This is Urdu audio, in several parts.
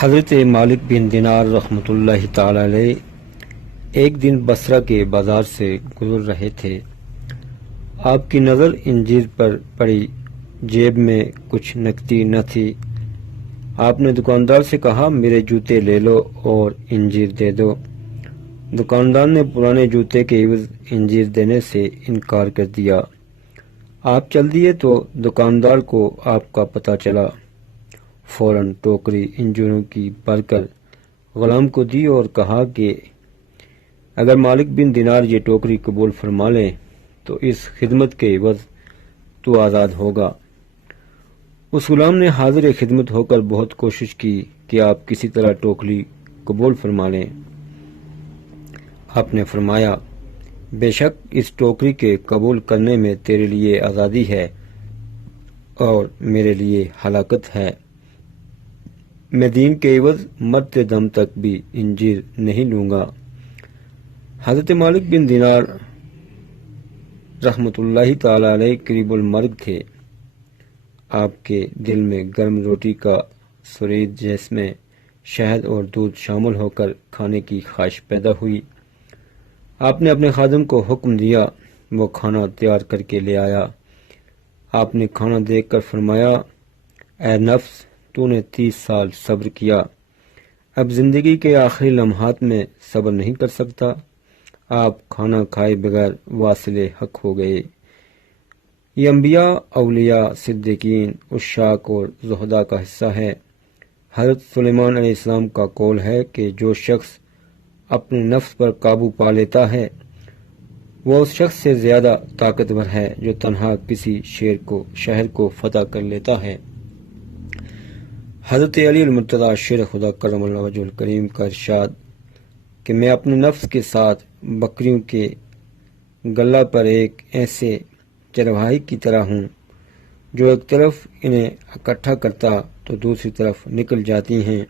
حضرت مالک بن دینار رحمۃ اللہ تعالی علیہ ایک دن بصرہ کے بازار سے گزر رہے تھے۔ آپ کی نظر انجیر پر پڑی، جیب میں کچھ نقدی نہ تھی۔ آپ نے دکاندار سے کہا، میرے جوتے لے لو اور انجیر دے دو۔ دکاندار نے پرانے جوتے کے عوض انجیر دینے سے انکار کر دیا۔ آپ چل دیے تو دکاندار کو آپ کا پتہ چلا۔ فوراً ٹوکری انجیروں کی بھر کر غلام کو دی اور کہا کہ اگر مالک بن دینار یہ ٹوکری قبول فرما لے تو اس خدمت کے عوض تو آزاد ہوگا۔ اس غلام نے حاضر خدمت ہو کر بہت کوشش کی کہ آپ کسی طرح ٹوکری قبول فرما لیں۔ آپ نے فرمایا، بے شک اس ٹوکری کے قبول کرنے میں تیرے لیے آزادی ہے اور میرے لیے ہلاکت ہے۔ میں دین کے عوض مرتے دم تک بھی انجیر نہیں لوں گا۔ حضرت مالک بن دینار رحمۃ اللہ تعالی علیہ قریب المرگ تھے۔ آپ کے دل میں گرم روٹی کا سرید جس میں شہد اور دودھ شامل ہو کر کھانے کی خواہش پیدا ہوئی۔ آپ نے اپنے خادم کو حکم دیا، وہ کھانا تیار کر کے لے آیا۔ آپ نے کھانا دیکھ کر فرمایا، اے نفس، تو نے 30 سال صبر کیا، اب زندگی کے آخری لمحات میں صبر نہیں کر سکتا۔ آپ کھانا کھائے بغیر واصل حق ہو گئے۔ یہ انبیاء، اولیاء، صدیقین، عشاق اور زہداء کا حصہ ہے۔ حضرت سلیمان علیہ السلام کا قول ہے کہ جو شخص اپنے نفس پر قابو پا لیتا ہے وہ اس شخص سے زیادہ طاقتور ہے جو تنہا کسی شہر کو فتح کر لیتا ہے۔ حضرت علی المرتضیٰ شیر خدا کرم اللہ وجہہ الکریم کا ارشاد کہ میں اپنے نفس کے ساتھ بکریوں کے گلہ پر ایک ایسے چرواہے کی طرح ہوں جو ایک طرف انہیں اکٹھا کرتا تو دوسری طرف نکل جاتی ہیں۔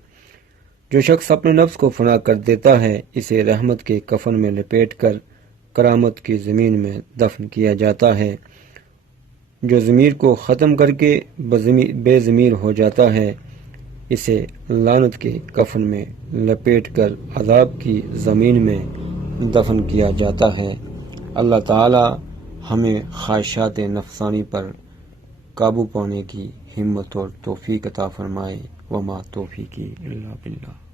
جو شخص اپنے نفس کو فنا کر دیتا ہے اسے رحمت کے کفن میں لپیٹ کر کرامت کی زمین میں دفن کیا جاتا ہے۔ جو ضمیر کو ختم کر کے بے ضمیر ہو جاتا ہے اسے لعنت کے کفن میں لپیٹ کر عذاب کی زمین میں دفن کیا جاتا ہے۔ اللہ تعالی ہمیں خواہشات نفسانی پر قابو پانے کی ہمت اور توفیق عطا فرمائے۔ وما توفیقی الا باللہ۔